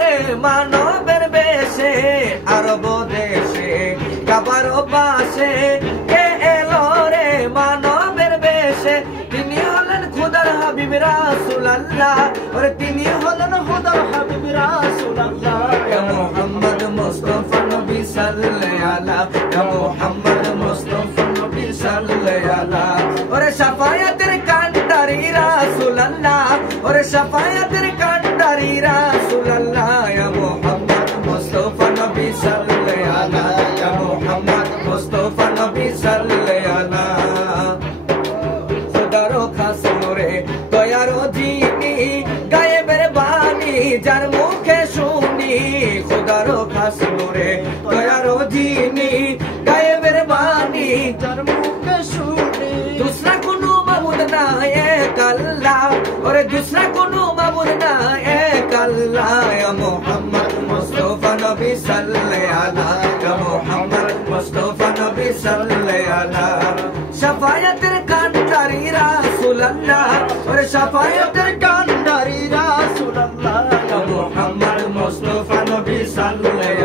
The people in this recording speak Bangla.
রে মানবের বেশে আরব দেশে কাবার পাশে কে এলো রে মানবের বেশে তিনি হলেন খোদার হাবিব রাসূলুল্লাহ ওরে তিনি হলেন খোদার হাবিব রাসূলুল্লাহ ইয়া মুহাম্মদ মুস্তাফা নবী সাল্লাল্লাহু আলাইহি ইয়া মুহাম্মদ মুস্তাফা নবী সাল্লাল্লাহু আলাইহি ওরে শাফায়াতের কান্ডারি রাসূলুল্লাহ ওরে শাফায়াতের কান্ডারি রাসূলুল্লাহ ইয়া মুহাম্মদ মুস্তাফা নবী সাল্লাল্লাহু আলাইহি ইয়া মুহাম্মদ মুস্তাফা নবী সাল্লাল্লাহু আলাইহি খোদারো খাস নূরে দয়ারো যিনি গায়েবের বাণী যার মুখে শুনি খোদারো খাস নূরে দয়ারো যিনি গায়েবের বাণী যার মুখে শুনি दूसरा কোনো মাবুদ না এক আল্লাহ ওরে दूसरा কোনো মাবুদ না এক আল্লাহ ইয়া মুহাম্মদ মুস্তাফা নবী সাল্লাল্লাহু আলাইহি ইয়া মুহাম্মদ মুস্তাফা নবী সাল্লাল্লাহু আলাইহি শাফায়াতের কান্ডারি রাসূলুল্লাহ ওরে শাফায়াতের কান্ডারি রাসূলুল্লাহ ইয়া মুহাম্মদ মুস্তাফা নবী সাল্লাল্লাহু